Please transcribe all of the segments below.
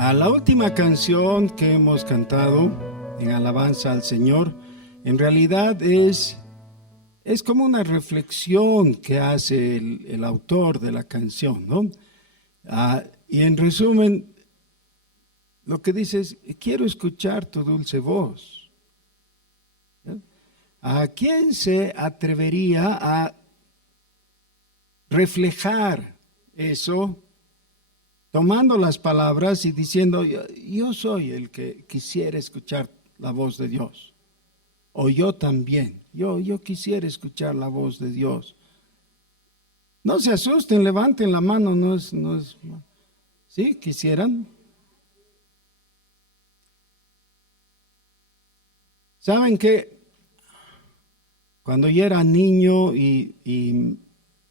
A la última canción que hemos cantado en alabanza al Señor, en realidad es como una reflexión que hace el autor de la canción, ¿no? Y en resumen, lo que dice es: quiero escuchar tu dulce voz. ¿Sí? ¿A quién se atrevería a reflejar eso, tomando las palabras y diciendo: yo soy el que quisiera escuchar la voz de Dios? O yo también, yo quisiera escuchar la voz de Dios. No se asusten, levanten la mano, no es. ¿Sí? ¿Quisieran? ¿Saben qué? Cuando yo era niño y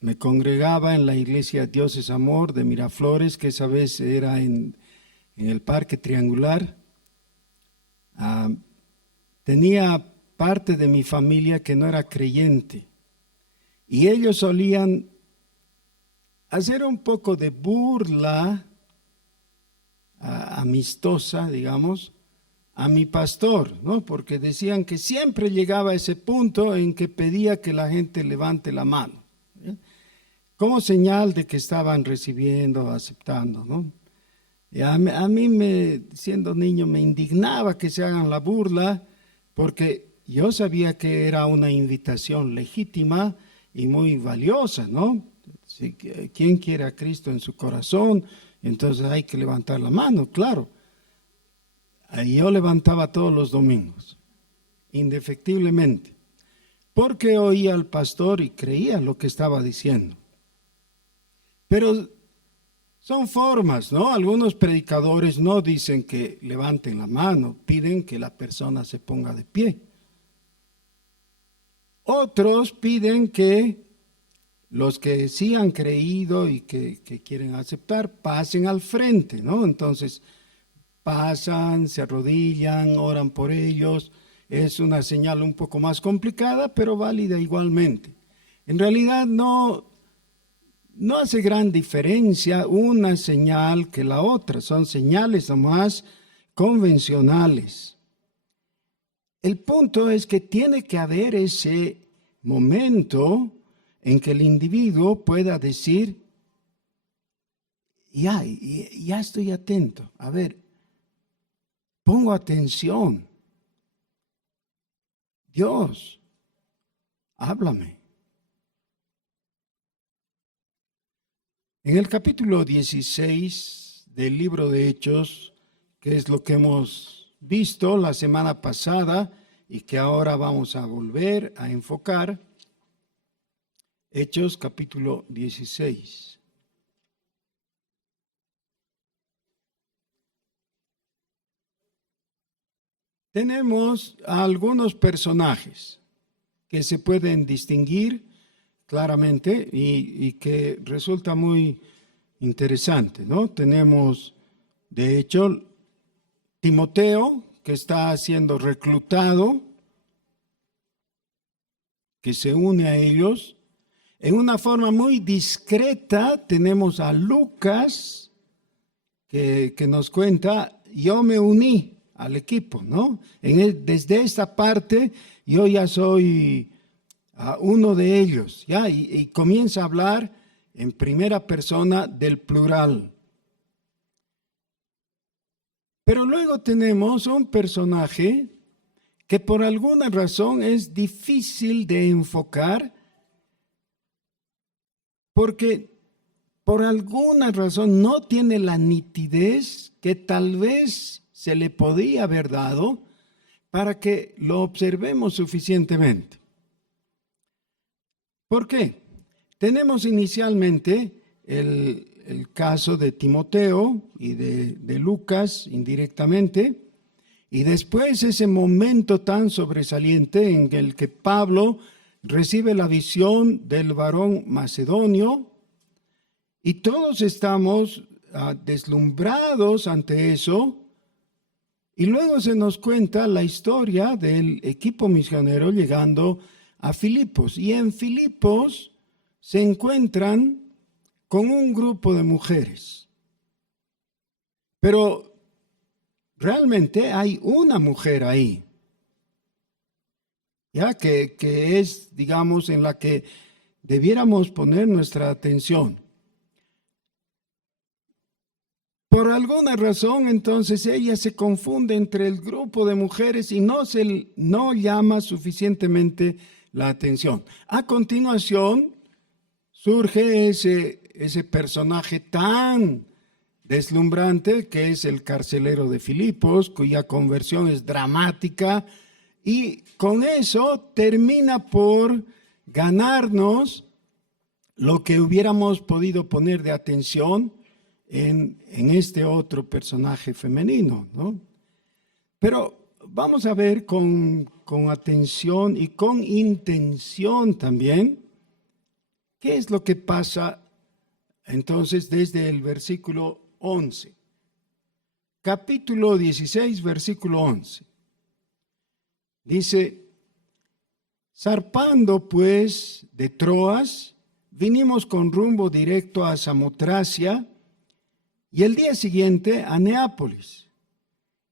me congregaba en la iglesia Dios es Amor de Miraflores, que esa vez era en el Parque Triangular, tenía parte de mi familia que no era creyente, y ellos solían hacer un poco de burla amistosa, digamos, a mi pastor, ¿no? Porque decían que siempre llegaba a ese punto en que pedía que la gente levante la mano, ¿eh? Como señal de que estaban recibiendo, aceptando, ¿no? Y a mí, siendo niño, me indignaba que se hagan la burla, porque yo sabía que era una invitación legítima y muy valiosa, ¿no? Si quien quiere a Cristo en su corazón, entonces hay que levantar la mano, claro. Yo levantaba todos los domingos, indefectiblemente, porque oía al pastor y creía lo que estaba diciendo. Pero son formas, ¿no? Algunos predicadores no dicen que levanten la mano, piden que la persona se ponga de pie. Otros piden que los que sí han creído y que quieren aceptar pasen al frente, ¿no? Entonces pasan, se arrodillan, oran por ellos. Es una señal un poco más complicada, pero válida igualmente. En realidad no hace gran diferencia una señal que la otra, son señales nomás convencionales. El punto es que tiene que haber ese momento en que el individuo pueda decir: ya estoy atento, a ver, pongo atención. Dios, háblame. En el capítulo 16 del libro de Hechos, que es lo que hemos visto la semana pasada y que ahora vamos a volver a enfocar, Hechos capítulo 16. Tenemos a algunos personajes que se pueden distinguir claramente y que resulta muy interesante, ¿no? Tenemos, de hecho, Timoteo, que está siendo reclutado, que se une a ellos. En una forma muy discreta tenemos a Lucas, que nos cuenta: yo me uní al equipo, ¿no? Desde esta parte yo ya soy uno de ellos, ¿ya? Y comienza a hablar en primera persona del plural. Pero luego tenemos un personaje que por alguna razón es difícil de enfocar, porque por alguna razón no tiene la nitidez que tal vez se le podía haber dado para que lo observemos suficientemente. ¿Por qué? Tenemos inicialmente el caso de Timoteo y de Lucas indirectamente, y después ese momento tan sobresaliente en el que Pablo recibe la visión del varón macedonio, y todos estamos deslumbrados ante eso. Y luego se nos cuenta la historia del equipo misionero llegando a Filipos. Y en Filipos se encuentran con un grupo de mujeres. Pero realmente hay una mujer ahí, ya que es, digamos, en la que debiéramos poner nuestra atención. Por alguna razón, entonces, ella se confunde entre el grupo de mujeres y no llama suficientemente la atención. A continuación, surge ese personaje tan deslumbrante que es el carcelero de Filipos, cuya conversión es dramática, y con eso termina por ganarnos lo que hubiéramos podido poner de atención en este otro personaje femenino, ¿no? Pero vamos a ver con atención y con intención también qué es lo que pasa entonces desde el versículo 11. Capítulo 16, versículo 11. Dice: zarpando pues de Troas, vinimos con rumbo directo a Samotracia y el día siguiente a Neápolis,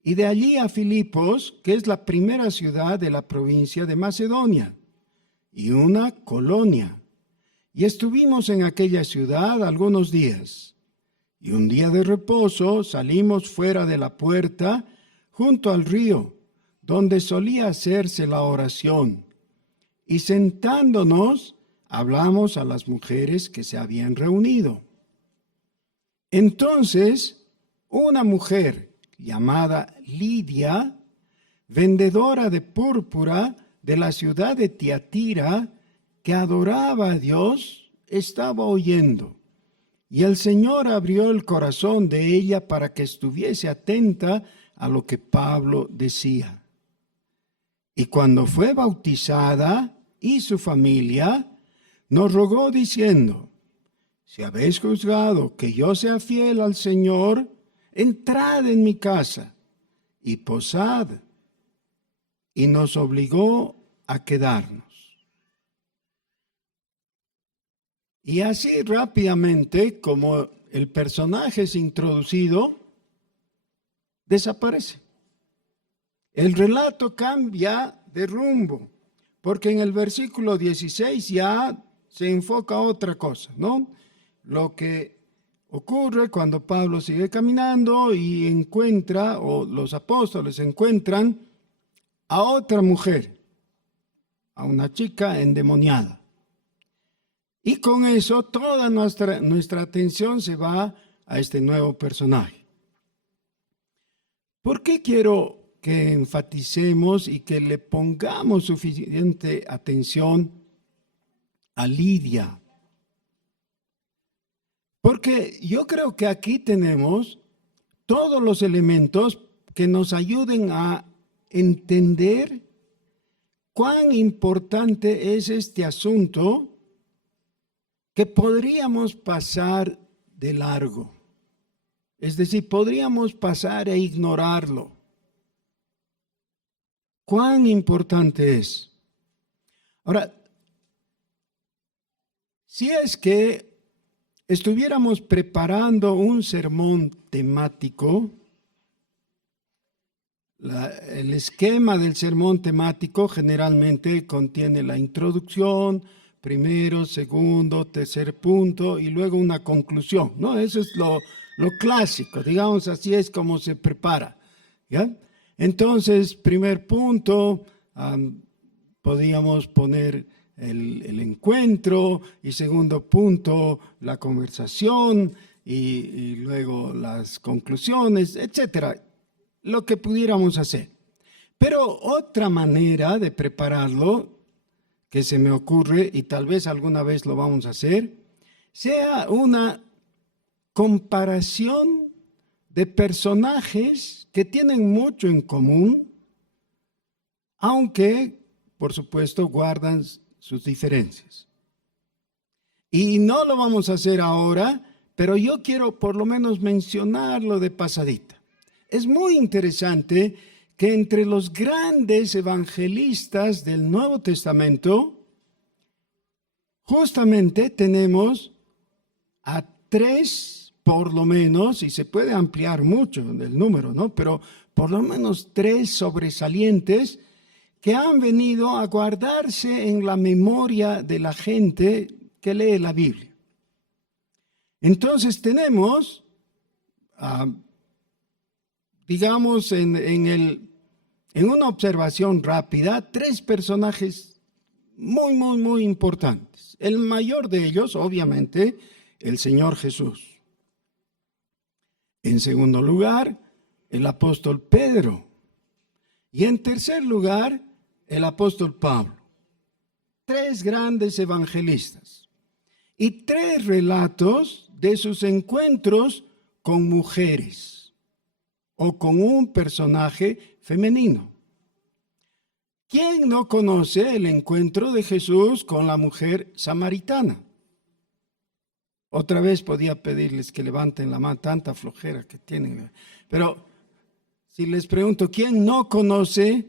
y de allí a Filipos, que es la primera ciudad de la provincia de Macedonia, y una colonia. Y estuvimos en aquella ciudad algunos días. Y un día de reposo salimos fuera de la puerta, junto al río, donde solía hacerse la oración. Y sentándonos, hablamos a las mujeres que se habían reunido. Entonces, una mujer llamada Lidia, vendedora de púrpura de la ciudad de Tiatira, que adoraba a Dios, estaba oyendo. Y el Señor abrió el corazón de ella para que estuviese atenta a lo que Pablo decía. Y cuando fue bautizada y su familia, nos rogó diciendo: si habéis juzgado que yo sea fiel al Señor, entrad en mi casa y posad. Y nos obligó a quedarnos. Y así rápidamente, como el personaje es introducido, desaparece. El relato cambia de rumbo, porque en el versículo 16 ya se enfoca a otra cosa, ¿no? Lo que ocurre cuando Pablo sigue caminando y encuentra, o los apóstoles encuentran, a otra mujer, a una chica endemoniada. Y con eso toda nuestra atención se va a este nuevo personaje. ¿Por qué quiero que enfaticemos y que le pongamos suficiente atención a Lidia? Porque yo creo que aquí tenemos todos los elementos que nos ayuden a entender cuán importante es este asunto, que podríamos pasar de largo. Es decir, podríamos pasar e ignorarlo. ¿Cuán importante es? Ahora, si es que estuviéramos preparando un sermón temático, el esquema del sermón temático generalmente contiene la introducción, primero, segundo, tercer punto y luego una conclusión, ¿no? Eso es lo clásico, digamos, así es como se prepara, ¿ya? Entonces, primer punto, podríamos poner el encuentro, y segundo punto, la conversación, y luego las conclusiones, etcétera, lo que pudiéramos hacer. Pero otra manera de prepararlo, que se me ocurre, y tal vez alguna vez lo vamos a hacer, sea una comparación de personajes que tienen mucho en común, aunque, por supuesto, guardan sus diferencias. Y no lo vamos a hacer ahora, pero yo quiero por lo menos mencionarlo de pasadita. Es muy interesante que entre los grandes evangelistas del Nuevo Testamento, justamente tenemos a tres, por lo menos, y se puede ampliar mucho el número, ¿no? Pero por lo menos 3 sobresalientes que han venido a guardarse en la memoria de la gente que lee la Biblia. Entonces tenemos, digamos, en una observación rápida, 3 personajes muy importantes. El mayor de ellos, obviamente, el Señor Jesús. En segundo lugar, el apóstol Pedro. Y en tercer lugar, el apóstol Pablo. 3 grandes evangelistas. Y 3 relatos de sus encuentros con mujeres o con un personaje femenino. ¿Quién no conoce el encuentro de Jesús con la mujer samaritana? Otra vez podía pedirles que levanten la mano, tanta flojera que tienen. Pero si les pregunto, ¿quién no conoce?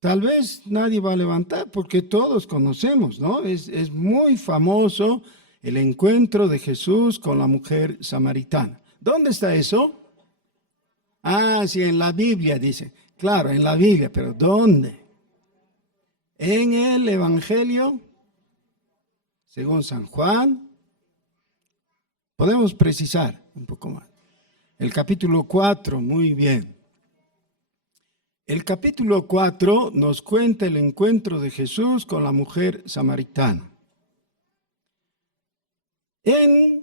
Tal vez nadie va a levantar porque todos conocemos, ¿no? Es muy famoso el encuentro de Jesús con la mujer samaritana. ¿Dónde está eso? Ah, sí, en la Biblia dice. Claro, en la Biblia, pero ¿dónde? En el Evangelio, según San Juan. Podemos precisar un poco más. El capítulo 4, muy bien. El capítulo 4 nos cuenta el encuentro de Jesús con la mujer samaritana. En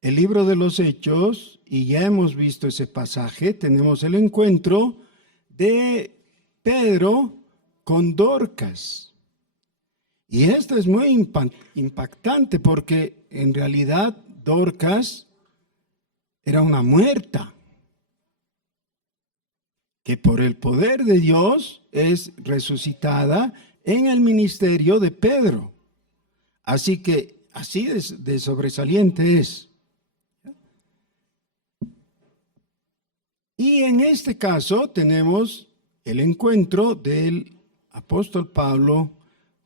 el libro de los Hechos, y ya hemos visto ese pasaje, tenemos el encuentro de Pedro con Dorcas. Y esto es muy impactante porque en realidad Dorcas era una muerta que por el poder de Dios es resucitada en el ministerio de Pedro. Así que así de sobresaliente es. Y en este caso tenemos el encuentro del apóstol Pablo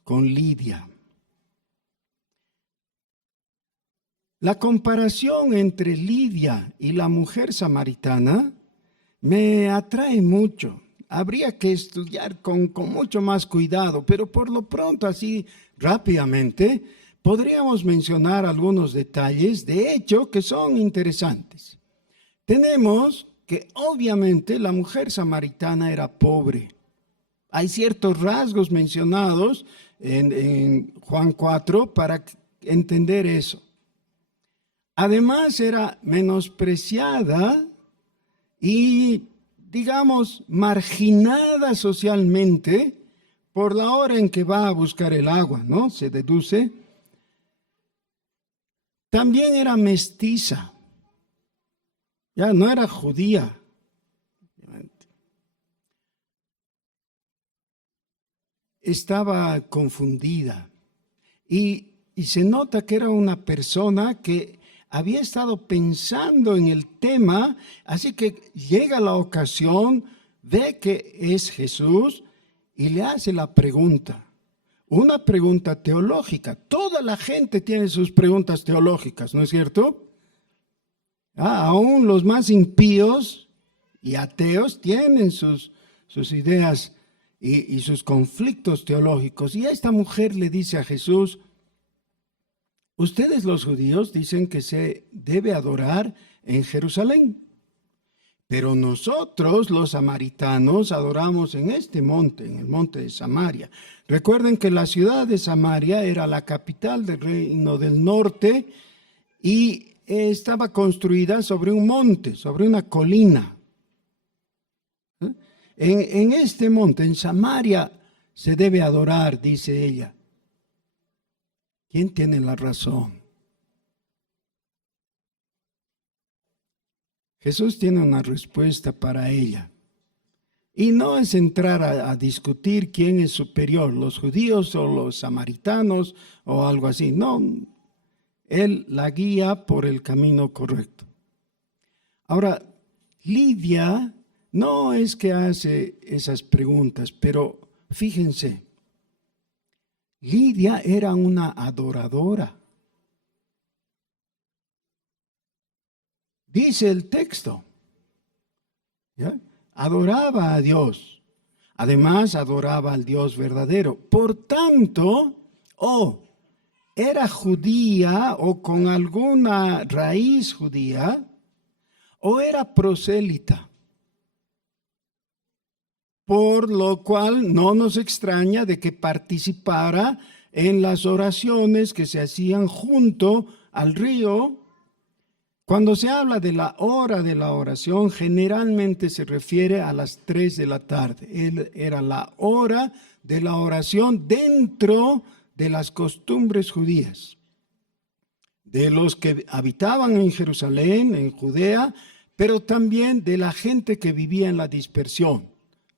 con Lidia. La comparación entre Lidia y la mujer samaritana me atrae mucho. Habría que estudiar con mucho más cuidado, pero por lo pronto, así rápidamente, podríamos mencionar algunos detalles, de hecho, que son interesantes. Tenemos que obviamente la mujer samaritana era pobre. Hay ciertos rasgos mencionados en Juan 4 para entender eso. Además era menospreciada y, digamos, marginada socialmente por la hora en que va a buscar el agua, ¿no? Se deduce. También era mestiza, ya no era judía. Estaba confundida y se nota que era una persona que había estado pensando en el tema, así que llega la ocasión, ve que es Jesús y le hace la pregunta, una pregunta teológica. Toda la gente tiene sus preguntas teológicas, ¿no es cierto? Aún los más impíos y ateos tienen sus ideas y sus conflictos teológicos. Y esta mujer le dice a Jesús: ustedes los judíos dicen que se debe adorar en Jerusalén, pero nosotros los samaritanos adoramos en este monte, en el monte de Samaria. Recuerden que la ciudad de Samaria era la capital del reino del norte y estaba construida sobre un monte, sobre una colina. En este monte, en Samaria, se debe adorar, dice ella. ¿Quién tiene la razón? Jesús tiene una respuesta para ella. Y no es entrar a discutir quién es superior, los judíos o los samaritanos o algo así. No, Él la guía por el camino correcto. Ahora, Lidia no es que hace esas preguntas, pero fíjense, Lidia era una adoradora. Dice el texto, ¿ya? Adoraba a Dios. Además, adoraba al Dios verdadero. Por tanto, era judía o con alguna raíz judía, o era prosélita. Por lo cual no nos extraña de que participara en las oraciones que se hacían junto al río. Cuando se habla de la hora de la oración, generalmente se refiere a las 3 de la tarde. Era la hora de la oración dentro de las costumbres judías, de los que habitaban en Jerusalén, en Judea, pero también de la gente que vivía en la dispersión,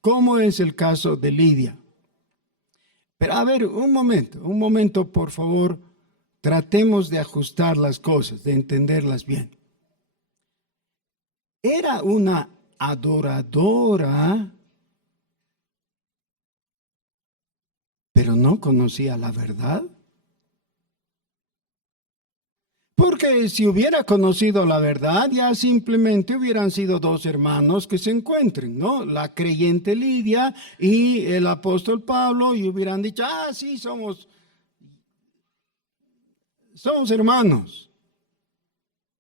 como es el caso de Lidia. Pero a ver, un momento, por favor, tratemos de ajustar las cosas, de entenderlas bien. Era una adoradora, pero no conocía la verdad. Porque si hubiera conocido la verdad, ya simplemente hubieran sido dos hermanos que se encuentren, ¿no? La creyente Lidia y el apóstol Pablo, y hubieran dicho, sí, somos hermanos.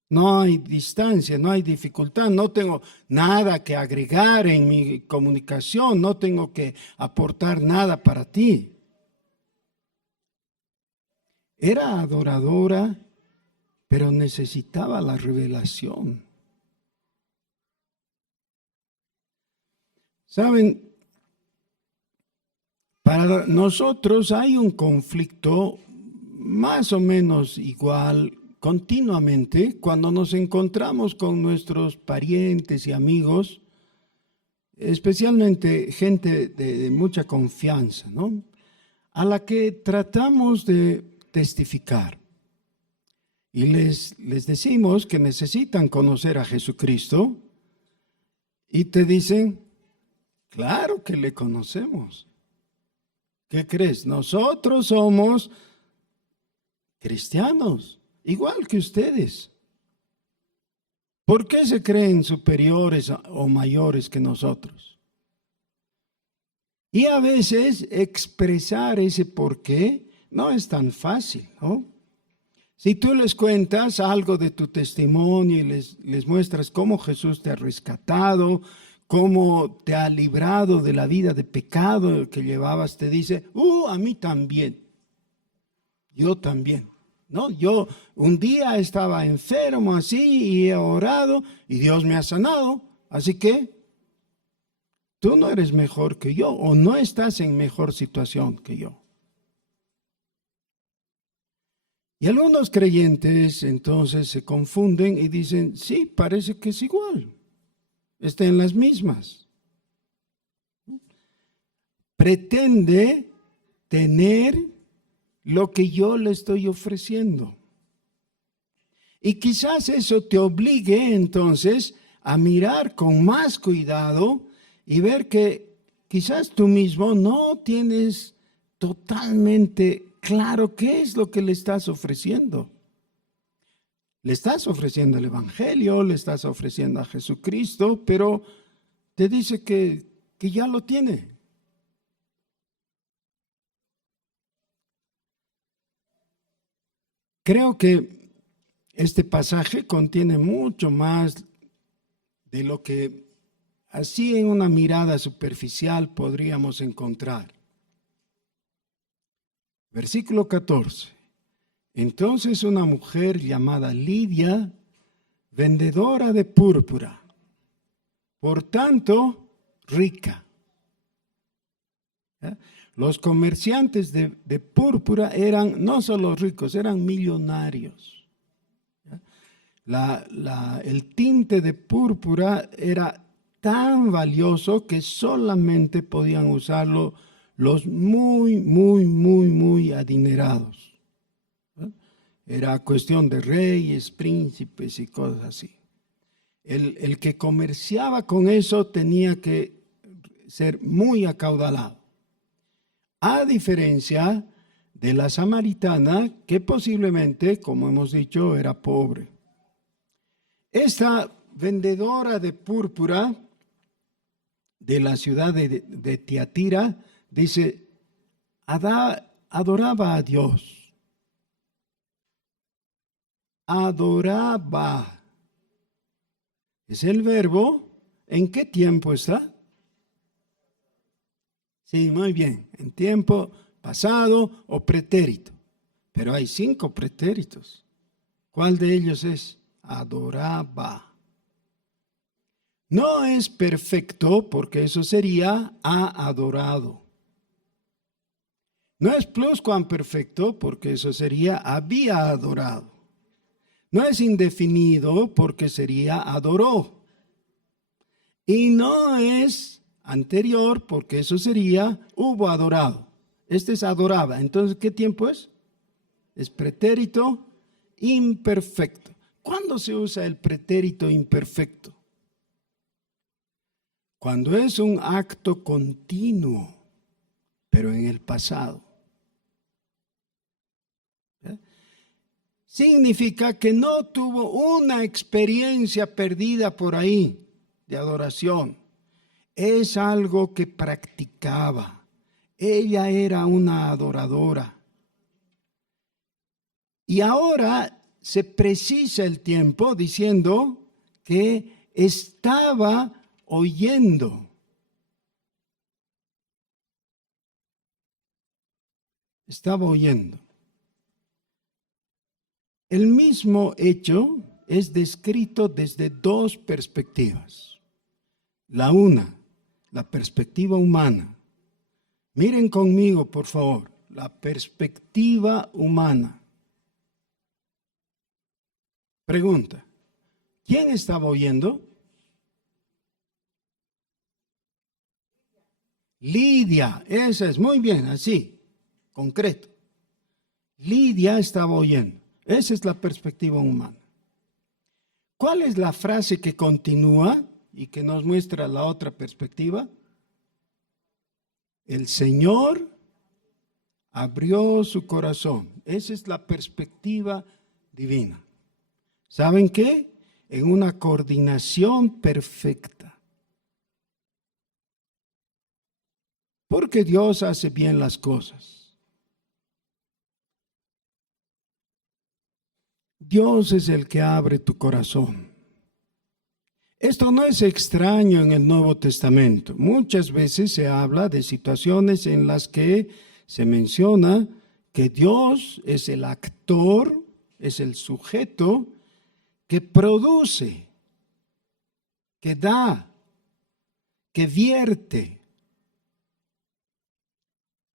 No hay distancia, no hay dificultad, no tengo nada que agregar en mi comunicación, no tengo que aportar nada para ti. Era adoradora, pero necesitaba la revelación. Saben, para nosotros hay un conflicto más o menos igual continuamente cuando nos encontramos con nuestros parientes y amigos, especialmente gente de mucha confianza, ¿no? A la que tratamos de testificar. Y les decimos que necesitan conocer a Jesucristo y te dicen, claro que le conocemos. ¿Qué crees? Nosotros somos cristianos, igual que ustedes. ¿Por qué se creen superiores o mayores que nosotros? Y a veces expresar ese por qué no es tan fácil, ¿no? Si tú les cuentas algo de tu testimonio y les muestras cómo Jesús te ha rescatado, cómo te ha librado de la vida de pecado que llevabas, te dice, a mí también, yo también, ¿no? Yo un día estaba enfermo así y he orado y Dios me ha sanado, así que tú no eres mejor que yo o no estás en mejor situación que yo. Y algunos creyentes entonces se confunden y dicen, sí, parece que es igual, está en las mismas. Pretende tener lo que yo le estoy ofreciendo. Y quizás eso te obligue entonces a mirar con más cuidado y ver que quizás tú mismo no tienes totalmente claro qué es lo que le estás ofreciendo. Le estás ofreciendo el Evangelio, le estás ofreciendo a Jesucristo, pero te dice que ya lo tiene. Creo que este pasaje contiene mucho más de lo que así en una mirada superficial podríamos encontrar. Versículo 14. Entonces una mujer llamada Lidia, vendedora de púrpura, por tanto rica. ¿Ya? Los comerciantes de púrpura eran no solo ricos, eran millonarios. El tinte de púrpura era tan valioso que solamente podían usarlo los muy adinerados. Era cuestión de reyes, príncipes y cosas así. El que comerciaba con eso tenía que ser muy acaudalado. A diferencia de la samaritana, que posiblemente, como hemos dicho, era pobre. Esta vendedora de púrpura de la ciudad de Tiatira, dice, adoraba a Dios. Adoraba. Es el verbo. ¿En qué tiempo está? Sí, muy bien. En tiempo pasado o pretérito. Pero hay 5 pretéritos. ¿Cuál de ellos es? Adoraba. No es perfecto porque eso sería ha adorado. No es pluscuamperfecto porque eso sería había adorado. No es indefinido porque sería adoró. Y no es anterior porque eso sería hubo adorado. Este es adoraba. Entonces, ¿qué tiempo es? Es pretérito imperfecto. ¿Cuándo se usa el pretérito imperfecto? Cuando es un acto continuo, pero en el pasado. Significa que no tuvo una experiencia perdida por ahí de adoración. Es algo que practicaba. Ella era una adoradora. Y ahora se precisa el tiempo diciendo que estaba oyendo. Estaba oyendo. El mismo hecho es descrito desde 2 perspectivas. La una, la perspectiva humana. Miren conmigo, por favor, la perspectiva humana. Pregunta, ¿quién estaba oyendo? Lidia, esa es muy bien, así, concreto. Lidia estaba oyendo. Esa es la perspectiva humana. ¿Cuál es la frase que continúa y que nos muestra la otra perspectiva? El Señor abrió su corazón. Esa es la perspectiva divina. ¿Saben qué? En una coordinación perfecta. Porque Dios hace bien las cosas. Dios es el que abre tu corazón. Esto no es extraño en el Nuevo Testamento. Muchas veces se habla de situaciones en las que se menciona que Dios es el actor, es el sujeto que produce, que da, que vierte.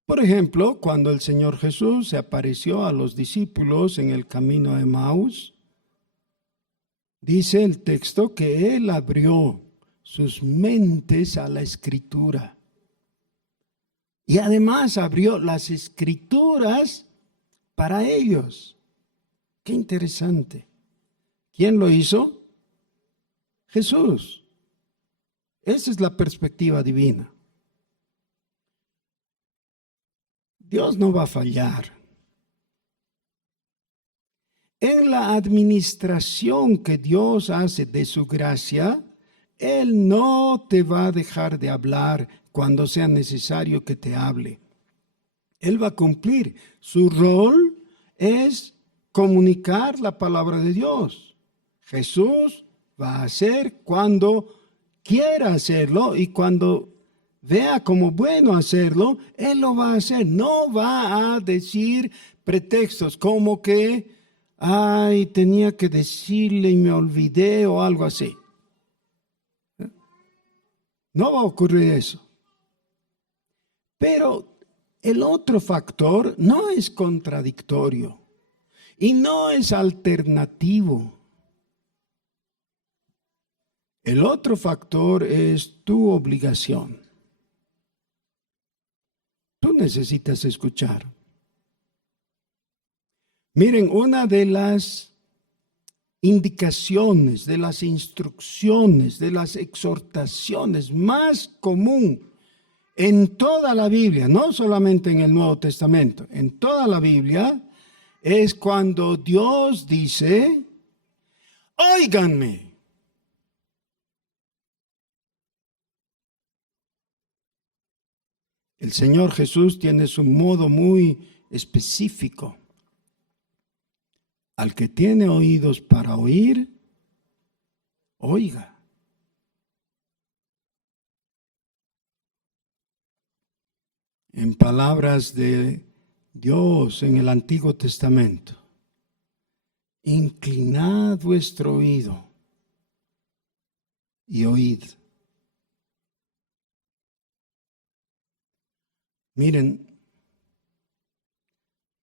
Por ejemplo, cuando el Señor Jesús se apareció a los discípulos en el camino de Emaús, dice el texto que Él abrió sus mentes a la Escritura. Y además abrió las Escrituras para ellos. Qué interesante. ¿Quién lo hizo? Jesús. Esa es la perspectiva divina. Dios no va a fallar. En la administración que Dios hace de su gracia, Él no te va a dejar de hablar cuando sea necesario que te hable. Él va a cumplir. Su rol es comunicar la palabra de Dios. Jesús va a hacer cuando quiera hacerlo y cuando vea como bueno hacerlo, Él lo va a hacer. No va a decir pretextos como que, ay, tenía que decirle y me olvidé o algo así. No va a ocurrir eso. Pero el otro factor no es contradictorio y no es alternativo. El otro factor es tu obligación. Tú necesitas escuchar. Miren, una de las indicaciones, de las instrucciones, de las exhortaciones más común en toda la Biblia, no solamente en el Nuevo Testamento, en toda la Biblia, es cuando Dios dice, óiganme. El Señor Jesús tiene su modo muy específico. Al que tiene oídos para oír, oiga. En palabras de Dios en el Antiguo Testamento, inclinad vuestro oído y oíd. Miren,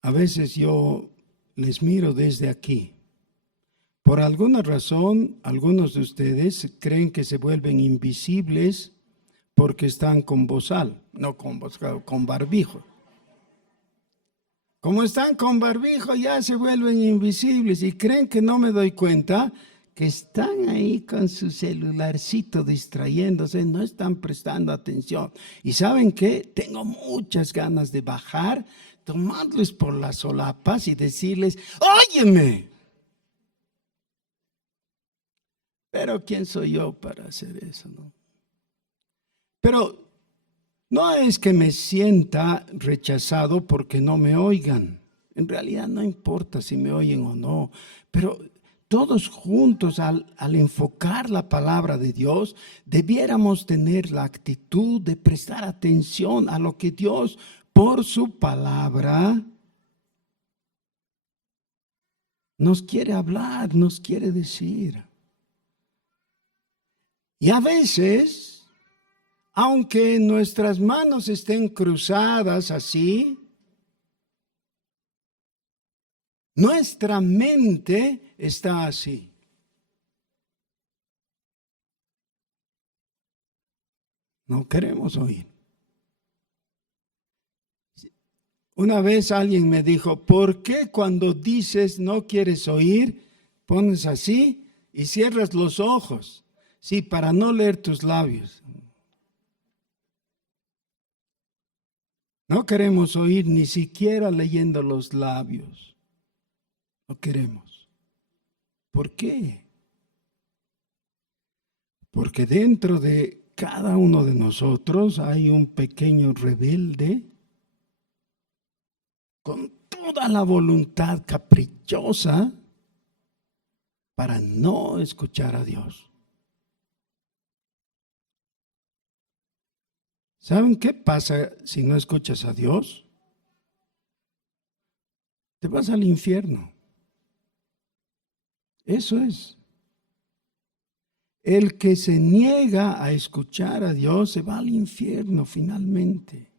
a veces yo les miro desde aquí. Por alguna razón, algunos de ustedes creen que se vuelven invisibles porque están con bozal, no con bozal, con barbijo. Como están con barbijo, ya se vuelven invisibles y creen que no me doy cuenta que están ahí con su celularcito distrayéndose, no están prestando atención. ¿Y saben qué? Tengo muchas ganas de bajar, tomarles por las solapas y decirles, óyeme. Pero ¿quién soy yo para hacer eso, no? Pero no es que me sienta rechazado porque no me oigan. En realidad no importa si me oyen o no, pero todos juntos al enfocar la palabra de Dios, debiéramos tener la actitud de prestar atención a lo que Dios por su palabra nos quiere hablar, nos quiere decir. Y a veces, aunque nuestras manos estén cruzadas así, nuestra mente está así. No queremos oír. Una vez alguien me dijo, ¿por qué cuando dices no quieres oír, pones así y cierras los ojos? Sí, para no leer tus labios. No queremos oír ni siquiera leyendo los labios. No queremos. ¿Por qué? Porque dentro de cada uno de nosotros hay un pequeño rebelde con toda la voluntad caprichosa para no escuchar a Dios. ¿Saben qué pasa si no escuchas a Dios? Te vas al infierno. Eso es. El que se niega a escuchar a Dios se va al infierno finalmente.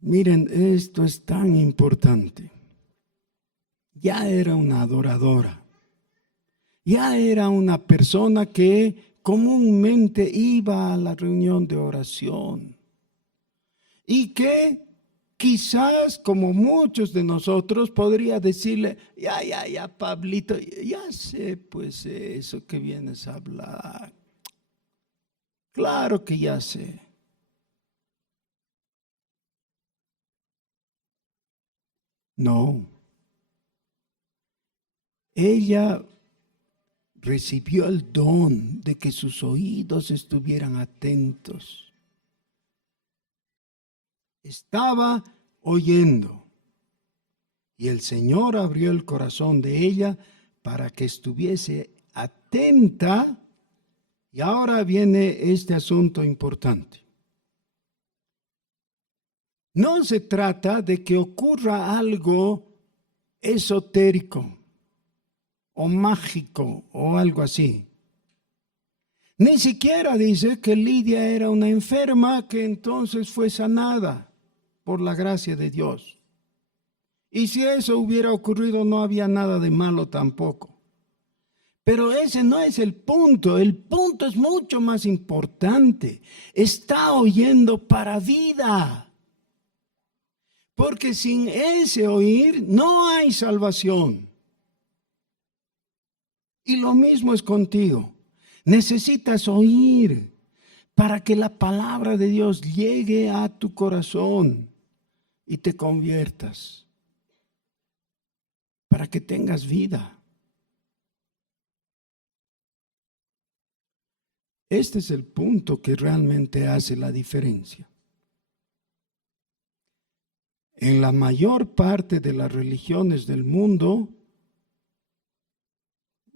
Miren, esto es tan importante. Ya era una adoradora. Ya era una persona que comúnmente iba a la reunión de oración y que quizás, como muchos de nosotros, podría decirle, ya, Pablito, ya sé pues eso que vienes a hablar. Claro que ya sé. No. Ella recibió el don de que sus oídos estuvieran atentos. Estaba oyendo. Y el Señor abrió el corazón de ella para que estuviese atenta. Y ahora viene este asunto importante. No se trata de que ocurra algo esotérico o mágico o algo así. Ni siquiera dice que Lidia era una enferma que entonces fue sanada por la gracia de Dios. Y si eso hubiera ocurrido, no había nada de malo tampoco. Pero ese no es el punto es mucho más importante. Está oyendo para vida. Porque sin ese oír no hay salvación. Y lo mismo es contigo. Necesitas oír para que la palabra de Dios llegue a tu corazón y te conviertas. Para que tengas vida. Este es el punto que realmente hace la diferencia. En la mayor parte de las religiones del mundo,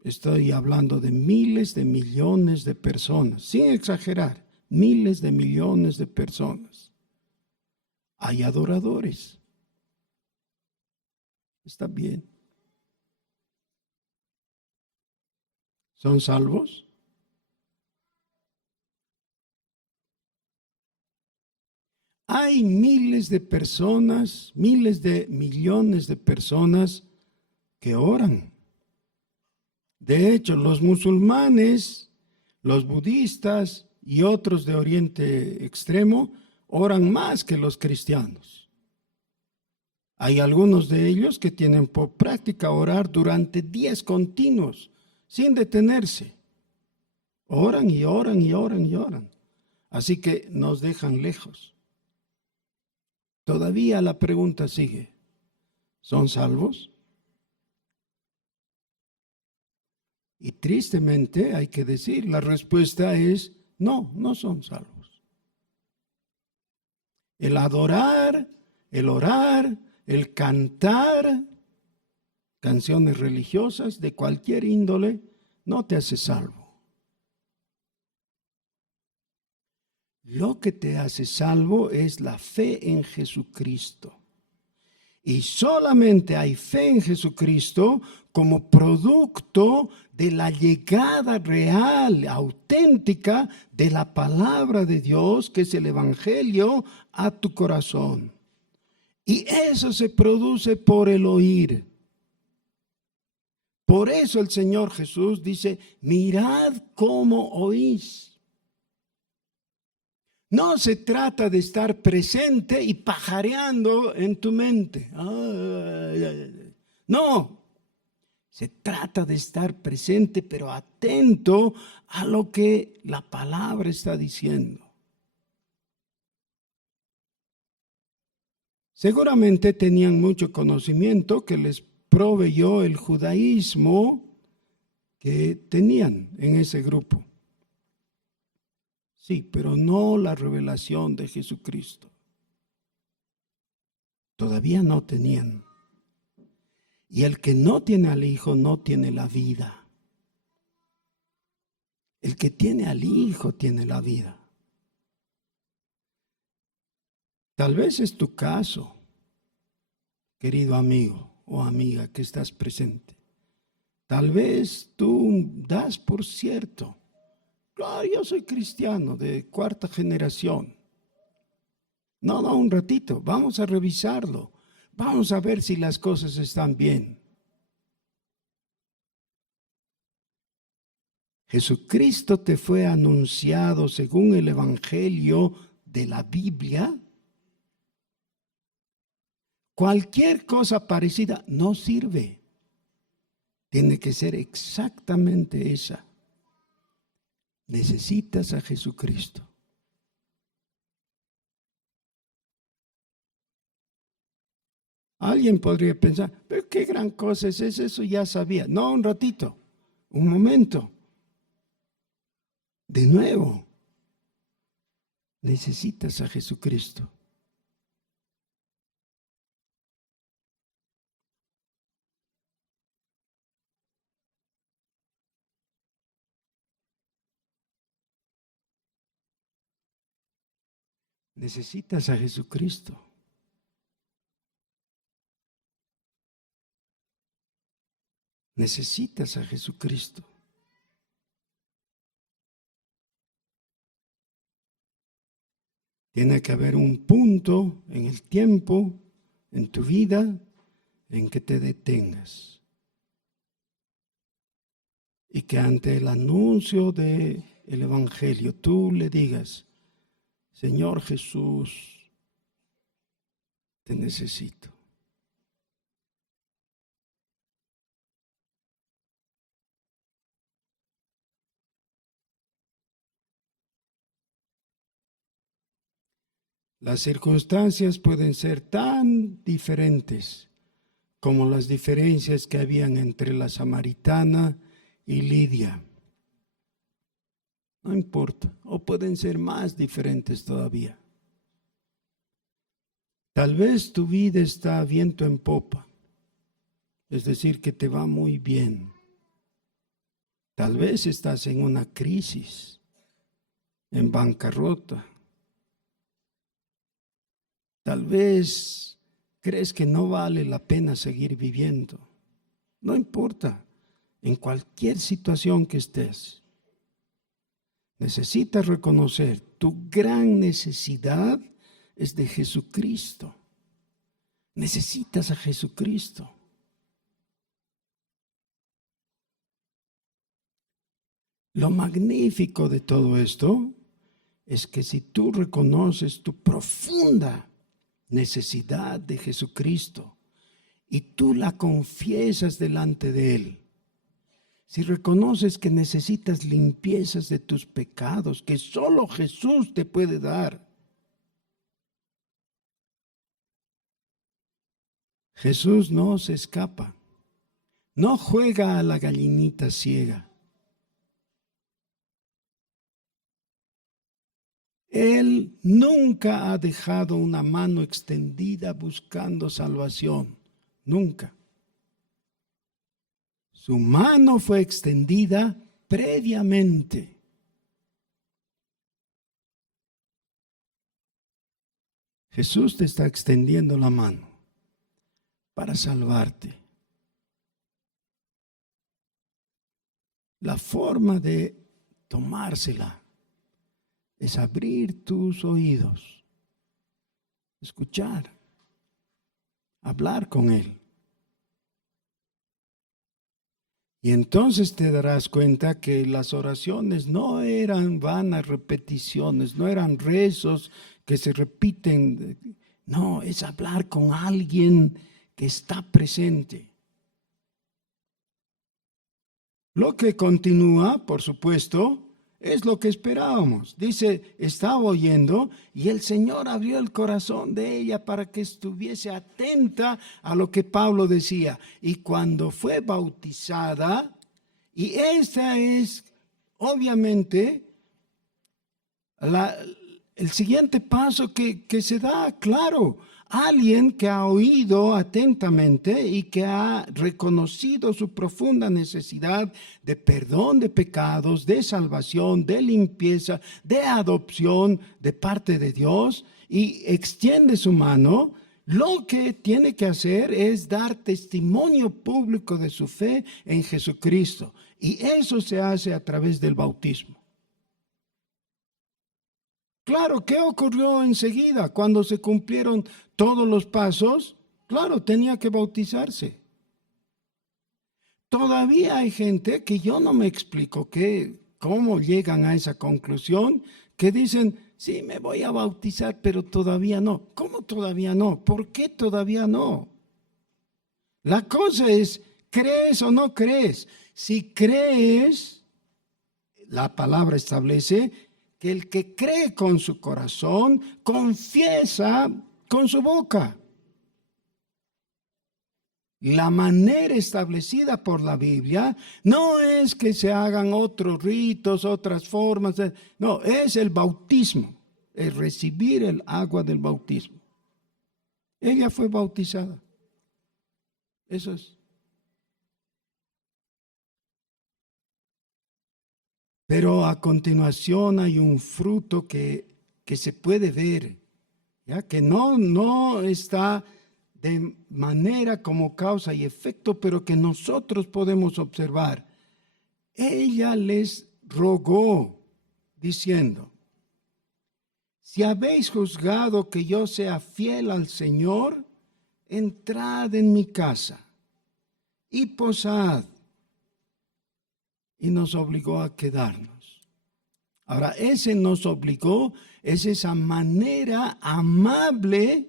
estoy hablando de miles de millones de personas, sin exagerar, miles de millones de personas. Hay adoradores. Está bien. ¿Son salvos? Hay miles de personas, miles de millones de personas que oran. De hecho, los musulmanes, los budistas y otros de Oriente Extremo oran más que los cristianos. Hay algunos de ellos que tienen por práctica orar durante 10 continuos, sin detenerse. Oran y oran y oran y oran. Así que nos dejan lejos. Todavía la pregunta sigue, ¿son salvos? Y tristemente hay que decir, la respuesta es no, no son salvos. El adorar, el orar, el cantar canciones religiosas de cualquier índole no te hace salvo. Lo que te hace salvo es la fe en Jesucristo. Y solamente hay fe en Jesucristo como producto de la llegada real, auténtica de la palabra de Dios, que es el Evangelio, a tu corazón. Y eso se produce por el oír. Por eso el Señor Jesús dice, mirad cómo oís. No se trata de estar presente y pajareando en tu mente. No, se trata de estar presente pero atento a lo que la palabra está diciendo. Seguramente tenían mucho conocimiento que les proveyó el judaísmo que tenían en ese grupo. Sí, pero no la revelación de Jesucristo. Todavía no tenían. Y el que no tiene al Hijo no tiene la vida. El que tiene al Hijo tiene la vida. Tal vez es tu caso, querido amigo o amiga que estás presente. Tal vez tú das por cierto. Claro, yo soy cristiano de 4ª generación. No, un ratito, vamos a revisarlo. Vamos a ver si las cosas están bien. Jesucristo te fue anunciado según el Evangelio de la Biblia. Cualquier cosa parecida no sirve. Tiene que ser exactamente esa. Necesitas a Jesucristo. Alguien podría pensar, pero qué gran cosa es eso, ya sabía. No, un ratito, un momento. De nuevo, necesitas a Jesucristo. Necesitas a Jesucristo. Necesitas a Jesucristo. Tiene que haber un punto en el tiempo, en tu vida, en que te detengas. Y que ante el anuncio del Evangelio tú le digas, Señor Jesús, te necesito. Las circunstancias pueden ser tan diferentes como las diferencias que habían entre la samaritana y Lidia. no importa, o pueden ser más diferentes todavía. Tal vez tu vida está viento en popa, es decir, que te va muy bien. Tal vez estás en una crisis, en bancarrota. Tal vez crees que no vale la pena seguir viviendo. No importa, en cualquier situación que estés, necesitas reconocer tu gran necesidad es de Jesucristo. Necesitas a Jesucristo. Lo magnífico de todo esto es que si tú reconoces tu profunda necesidad de Jesucristo y tú la confiesas delante de Él, si reconoces que necesitas limpiezas de tus pecados, que solo Jesús te puede dar, Jesús no se escapa, no juega a la gallinita ciega. Él nunca ha dejado una mano extendida buscando salvación, nunca. Su mano fue extendida previamente. Jesús te está extendiendo la mano para salvarte. La forma de tomársela es abrir tus oídos, escuchar, hablar con Él. Y entonces te darás cuenta que las oraciones no eran vanas repeticiones, no eran rezos que se repiten. No, es hablar con alguien que está presente. Lo que continúa, por supuesto, es lo que esperábamos. Dice, estaba oyendo y el Señor abrió el corazón de ella para que estuviese atenta a lo que Pablo decía. Y cuando fue bautizada, y esta es obviamente el siguiente paso que se da, claro. Alguien que ha oído atentamente y que ha reconocido su profunda necesidad de perdón de pecados, de salvación, de limpieza, de adopción de parte de Dios y extiende su mano, lo que tiene que hacer es dar testimonio público de su fe en Jesucristo. Y eso se hace a través del bautismo. Claro, ¿qué ocurrió enseguida? Cuando se cumplieron todos los pasos, claro, tenía que bautizarse. Todavía hay gente que yo no me explico cómo llegan a esa conclusión, que dicen, sí, me voy a bautizar, pero todavía no. ¿Cómo todavía no? ¿Por qué todavía no? La cosa es, ¿crees o no crees? Si crees, la palabra establece que el que cree con su corazón, confiesa con su boca. La manera establecida por la Biblia no es que se hagan otros ritos, otras formas, no, es el bautismo, es recibir el agua del bautismo. Ella fue bautizada. Eso es. Pero a continuación hay un fruto que se puede ver, ¿ya? Que no está de manera como causa y efecto, pero que nosotros podemos observar. Ella les rogó diciendo, si habéis juzgado que yo sea fiel al Señor, entrad en mi casa y posad. Y nos obligó a quedarnos. Ahora, ese nos obligó, es esa manera amable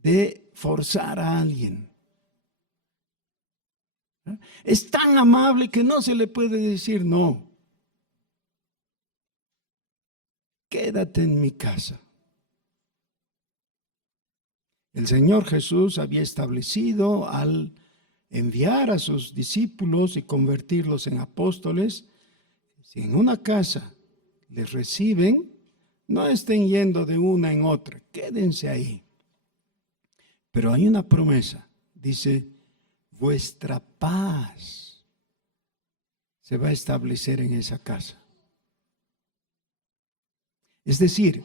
de forzar a alguien. Es tan amable que no se le puede decir no. Quédate en mi casa. El Señor Jesús había establecido al enviar a sus discípulos y convertirlos en apóstoles, Si en una casa les reciben, no estén yendo de una en otra, quédense ahí. Pero hay una promesa, dice, vuestra paz se va a establecer en esa casa. Es decir,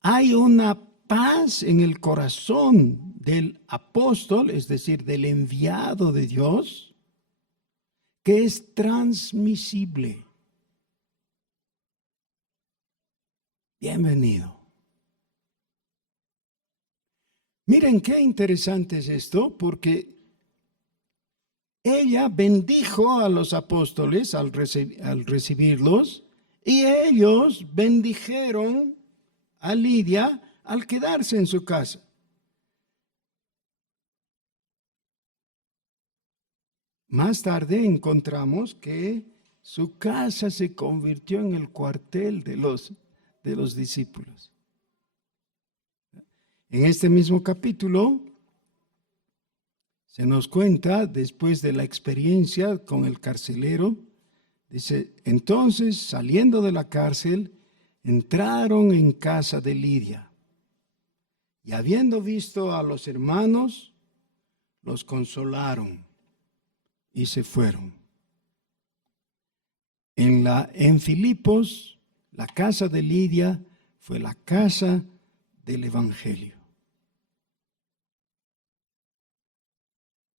hay una paz en el corazón del apóstol, es decir, del enviado de Dios, que es transmisible. Bienvenido. Miren qué interesante es esto, porque ella bendijo a los apóstoles al recibirlos, y ellos bendijeron a Lidia al quedarse en su casa. Más tarde encontramos que su casa se convirtió en el cuartel de los discípulos. En este mismo capítulo se nos cuenta, después de la experiencia con el carcelero, dice, entonces saliendo de la cárcel, entraron en casa de Lidia, y habiendo visto a los hermanos, los consolaron y se fueron. En Filipos, la casa de Lidia fue la casa del Evangelio.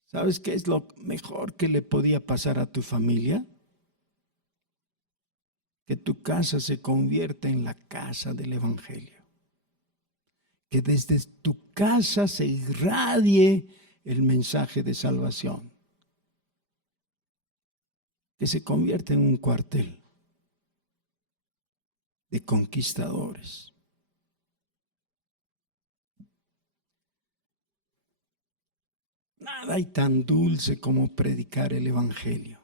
¿Sabes qué es lo mejor que le podía pasar a tu familia? Que tu casa se convierta en la casa del Evangelio. Que desde tu casa se irradie el mensaje de salvación. Que se convierta en un cuartel de conquistadores. Nada hay tan dulce como predicar el Evangelio.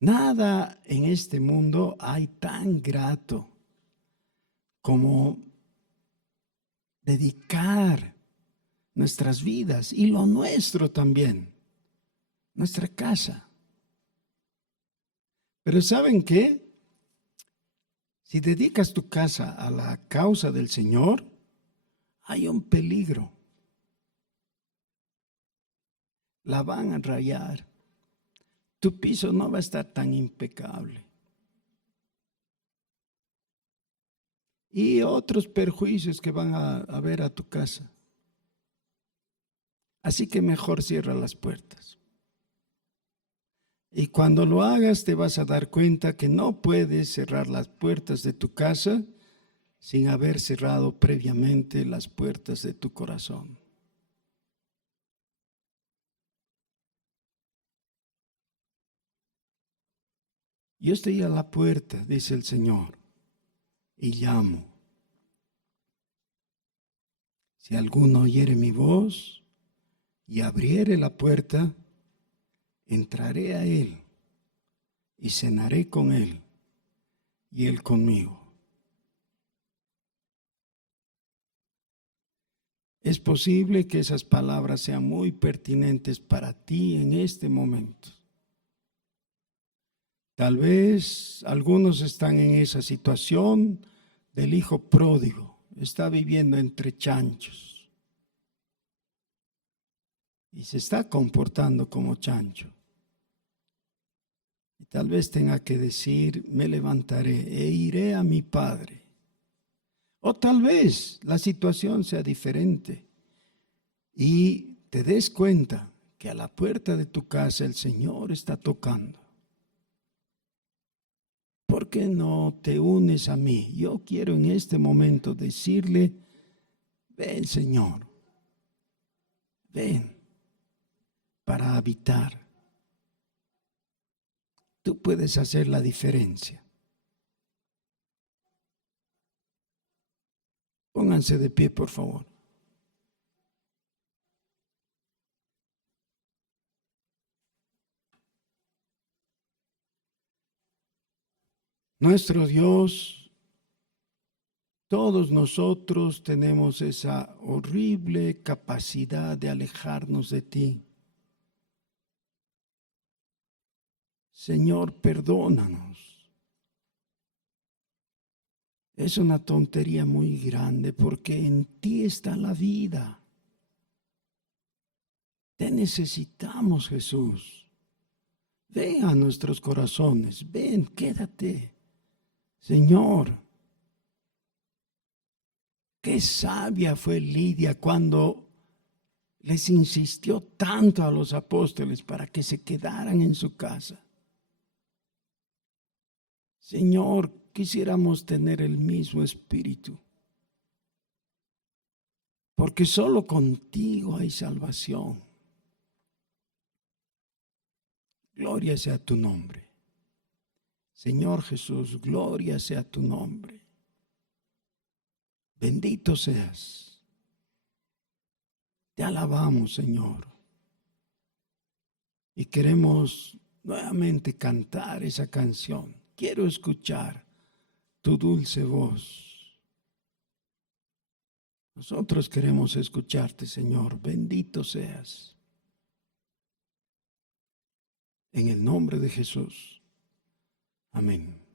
Nada en este mundo hay tan grato como dedicar nuestras vidas y lo nuestro también, nuestra casa. Pero ¿saben qué? Si dedicas tu casa a la causa del Señor, hay un peligro. La van a rayar. Tu piso no va a estar tan impecable. Y otros perjuicios que van a haber a tu casa. Así que mejor cierra las puertas. Y cuando lo hagas te vas a dar cuenta que no puedes cerrar las puertas de tu casa sin haber cerrado previamente las puertas de tu corazón. Yo estoy a la puerta, dice el Señor, y llamo. Si alguno oyere mi voz y abriere la puerta, entraré a él y cenaré con él y él conmigo. Es posible que esas palabras sean muy pertinentes para ti en este momento. Tal vez algunos están en esa situación del hijo pródigo, está viviendo entre chanchos y se está comportando como chancho. Y tal vez tenga que decir, me levantaré e iré a mi padre. O tal vez la situación sea diferente y te des cuenta que a la puerta de tu casa el Señor está tocando. ¿Por qué no te unes a mí? Yo quiero en este momento decirle, ven Señor, ven para habitar. Tú puedes hacer la diferencia. Pónganse de pie, por favor. Nuestro Dios, todos nosotros tenemos esa horrible capacidad de alejarnos de ti. Señor, perdónanos. Es una tontería muy grande porque en ti está la vida. Te necesitamos, Jesús. Ven a nuestros corazones, ven, quédate. Señor, qué sabia fue Lidia cuando les insistió tanto a los apóstoles para que se quedaran en su casa. Señor, quisiéramos tener el mismo espíritu, porque solo contigo hay salvación. Gloria sea tu nombre. Señor Jesús, gloria sea tu nombre. Bendito seas. Te alabamos, Señor. Y queremos nuevamente cantar esa canción. Quiero escuchar tu dulce voz. Nosotros queremos escucharte, Señor. Bendito seas. En el nombre de Jesús. Amén.